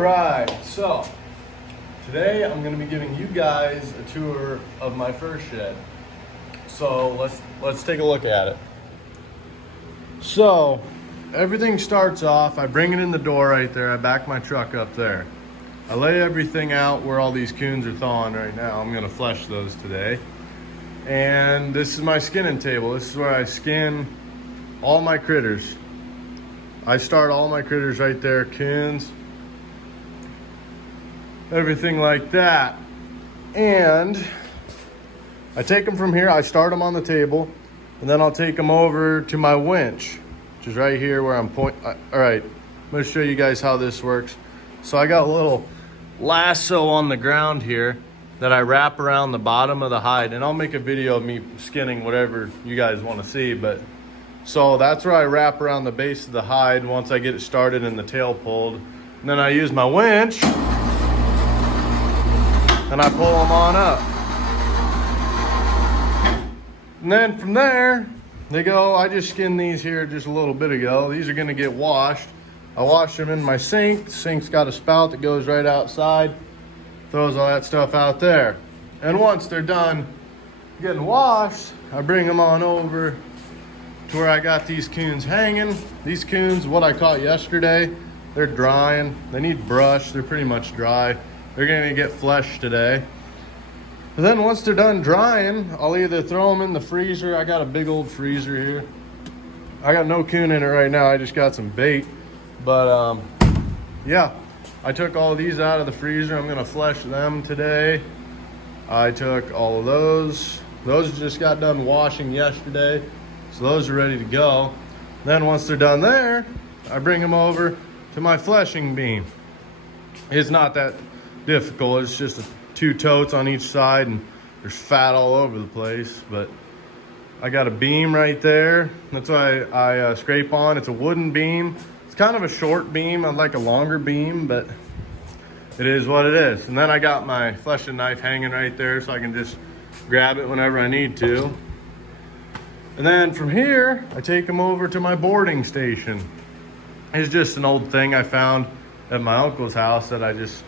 Alright, so today I'm going to be giving you guys a tour of my fur shed. So let's take a look at it. So everything starts off, I bring it in the door right there, I back my truck up there. I lay everything out where all these coons are thawing right now. I'm going to flesh those today. And this is my skinning table. This is where I skin all my critters. I start all my critters right there, coons, everything like that. And I take them from here, I start them on the table, and then I'll take them over to my winch, which is right here where I'm pointing. All right, I'm gonna show you guys how this works. So I got a little lasso on the ground here that I wrap around the bottom of the hide, and I'll make a video of me skinning whatever you guys wanna see, but so that's where I wrap around the base of the hide once I get it started and the tail pulled. And then I use my winch and I pull them on up. And then from there, they go, I just skinned these here just a little bit ago. These are gonna get washed. I wash them in my sink. The sink's got a spout that goes right outside, throws all that stuff out there. And once they're done getting washed, I bring them on over to where I got these coons hanging. These coons, what I caught yesterday, they're drying. They need brush, they're pretty much dry. They're gonna get fleshed today. But then once they're done drying, I'll either throw them in the freezer. I got a big old freezer here. I got no coon in it right now, I just got some bait. But yeah, I took all of these out of the freezer. I'm gonna flesh them today. I took all of those. Those just got done washing yesterday, so those are ready to go. Then once they're done there, I bring them over to my fleshing beam. It's not that difficult. It's just two totes on each side and there's fat all over the place, but I got a beam right there. That's why I scrape on. It's a wooden beam. It's kind of a short beam. I'd like a longer beam, but it is what it is. And then I got my fleshing knife hanging right there so I can just grab it whenever I need to. And then from here, I take them over to my boarding station. It's just an old thing I found at my uncle's house that I just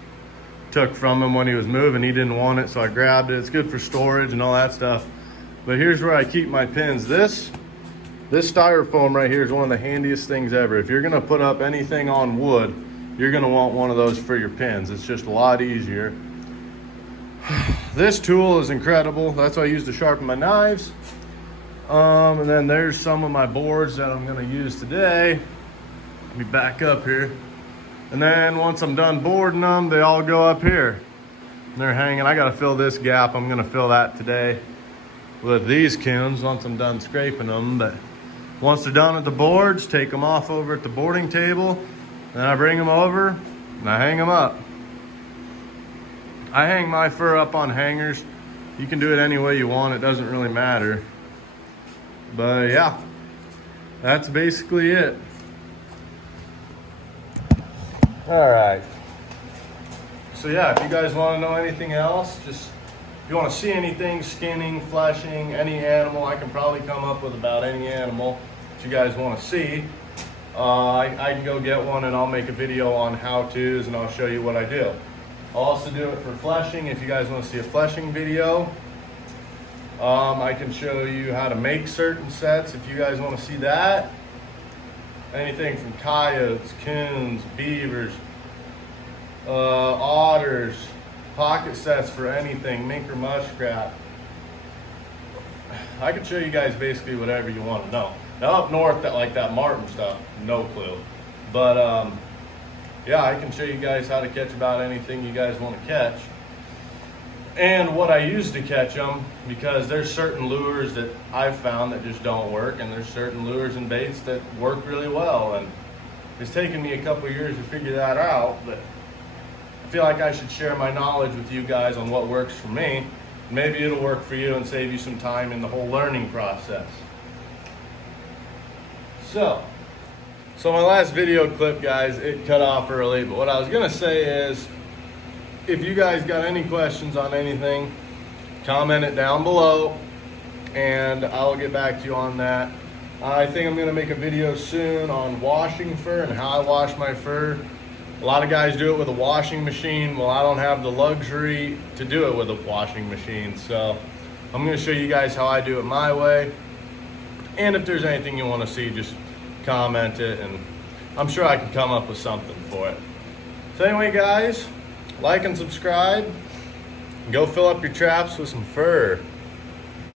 took from him when he was moving. He didn't want it, so I grabbed it. It's good for storage and all that stuff. But here's where I keep my pins. This styrofoam right here is one of the handiest things ever. If you're gonna put up anything on wood, you're gonna want one of those for your pins. It's just a lot easier. This tool is incredible. That's what I use to sharpen my knives. And then there's some of my boards that I'm gonna use today. Let me back up here. And then once I'm done boarding them, they all go up here. And they're hanging. I gotta fill this gap. I'm gonna fill that today with these coons once I'm done scraping them. But once they're done at the boards, take them off over at the boarding table. Then I bring them over and I hang them up. I hang my fur up on hangers. You can do it any way you want. It doesn't really matter. But yeah, that's basically it. All right. So yeah, if you guys want to know anything else, just if you want to see anything, skinning, fleshing, any animal, I can probably come up with about any animal that you guys want to see. I can go get one and I'll make a video on how-tos and I'll show you what I do. I'll also do it for fleshing. If you guys want to see a fleshing video, I can show you how to make certain sets if you guys want to see that. Anything from coyotes, coons, beavers, otters, pocket sets for anything, mink or muskrat. I can show you guys basically whatever you want to know. Now up north, that marten stuff, no clue. But yeah, I can show you guys how to catch about anything you guys want to catch. And what I use to catch them, because there's certain lures that I've found that just don't work, and there's certain lures and baits that work really well. And it's taken me a couple years to figure that out, but I feel like I should share my knowledge with you guys on what works for me. Maybe it'll work for you and save you some time in the whole learning process. So my last video clip, guys, it cut off early, but what I was gonna say is, if you guys got any questions on anything, comment it down below and I'll get back to you on that. I think I'm gonna make a video soon on washing fur and how I wash my fur. A lot of guys do it with a washing machine. Well, I don't have the luxury to do it with a washing machine. So I'm gonna show you guys how I do it my way. And if there's anything you wanna see, just comment it and I'm sure I can come up with something for it. So anyway, guys, like and subscribe. Go fill up your traps with some fur.